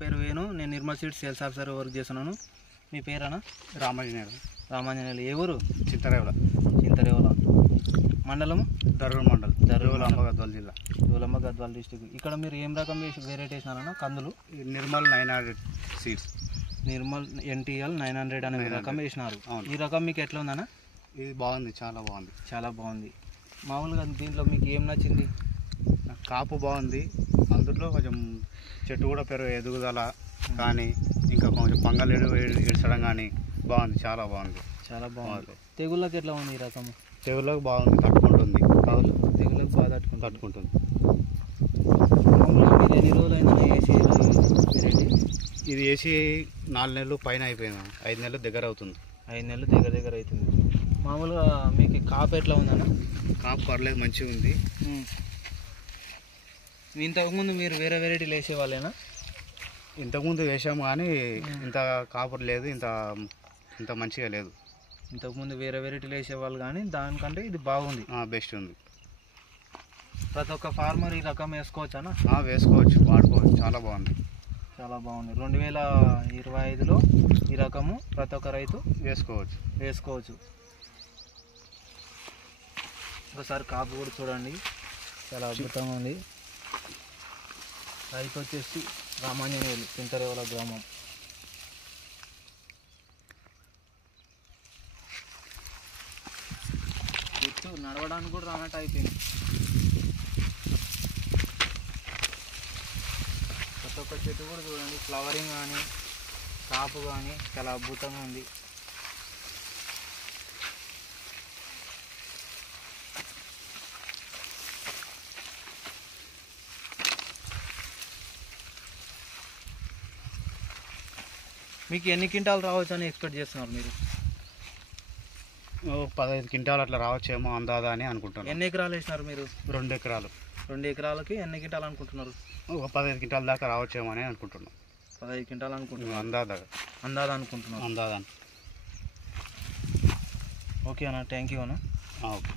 పేరు వేణు, నేను Nirmal seeds sales officer work చేస్తున్నాను. మీ పేరేనా? రామాంజనేయులు. రామాంజనేయులు. ఏ ఊరు? చింతరేవుల. చింతరేవుల మండలం, దర్రూర్ మండల్, జోగులాంబ గద్వాల జిల్లా. జోగులాంబ గద్వాల డిస్టిక్. ఇక్కడ మీరు ఏం రకం వెరైటీ వేసినారన్నా? కందులు నిర్మల్ 900 సీడ్స్. నిర్మల్ NTL 900 అనే రకం వేసినారు. ఈ రకం మీకు ఎట్లా ఉందన్నా? ఇది బాగుంది, చాలా బాగుంది. చాలా బాగుంది. మామూలుగా దీంట్లో మీకు ఏం నచ్చింది? కాపు బాగుంది, అందులో కొంచెం చెట్టు కూడా ఎదుగుదల కానీ ఇంకా కొంచెం పంగలు ఇడ్చడం కానీ బాగుంది, చాలా బాగుంది. చాలా బాగుంది. తెగుళ్ళకి ఎట్లా ఉంది ఈ రకము? తెగుళ్ళకి బాగుంది, తట్టుకుంటుంది. తెగుళ్ళకి బాగా తట్టుకుంటుంది. మామూలుగా మీరు ఎన్ని రోజులైనా వేసి వెరైటీ? ఇది వేసి 4 నెలలు పైన అయిపోయింది, 5 నెలలు దగ్గర అవుతుంది. 5 నెలలు దగ్గర అవుతుంది. మామూలుగా మీకు కాపు ఎట్లా ఉందన్న? కాపు పర్లేదు, మంచిగా ఉంది. ఇంతకుముందు మీరు వేరే వెరైటీలు వేసేవాళ్ళేనా? ఇంతకుముందు వేసాము కానీ ఇంత కాపు లేదు, ఇంత మంచిగా లేదు. ఇంతకుముందు వేరే వెరైటీలు వేసేవాళ్ళు కానీ దానికంటే ఇది బాగుంది, బెస్ట్ ఉంది. ప్రతి ఒక్క ఫార్మర్ ఈ రకం వేసుకోవచ్చానా? వేసుకోవచ్చు, వాడుకోవచ్చు, చాలా బాగుంది. చాలా బాగుంది. 2025లో ఈ రకము ప్రతి ఒక్క రైతు వేసుకోవచ్చు. ఒకసారి కాపు కూడా చూడండి, చాలా అద్భుతంగా ఉంది. రైతు వచ్చేసి రామాంజనేయులు, చింతరేవుల గ్రామం. చెట్టు నడవడానికి కూడా రానట్టు అయిపోయింది. ప్రతి ఒక్క చెట్టు కూడా చూడండి, ఫ్లవరింగ్ కానీ కాపు కానీ చాలా అద్భుతంగా ఉంది. మీకు ఎన్ని క్వింటాలు రావచ్చు అని ఎక్స్పెక్ట్ చేస్తున్నారు మీరు? 15 క్వింటాలు అట్లా రావచ్చేమో అందాదా అని అనుకుంటున్నాను. ఎన్ని ఎకరాలు వేసినారు మీరు? 2 ఎకరాలు. 2 ఎకరాలకి ఎన్ని క్వింటాలు అనుకుంటున్నారు? 15 క్వింటాల దాకా రావచ్చేమో అని అనుకుంటున్నాను. 15 క్వింటాలు అనుకుంటున్నారు? అందాదా అనుకుంటున్నాను. అందాదా. ఓకే అన్న, థ్యాంక్ యూ అన్న. ఓకే.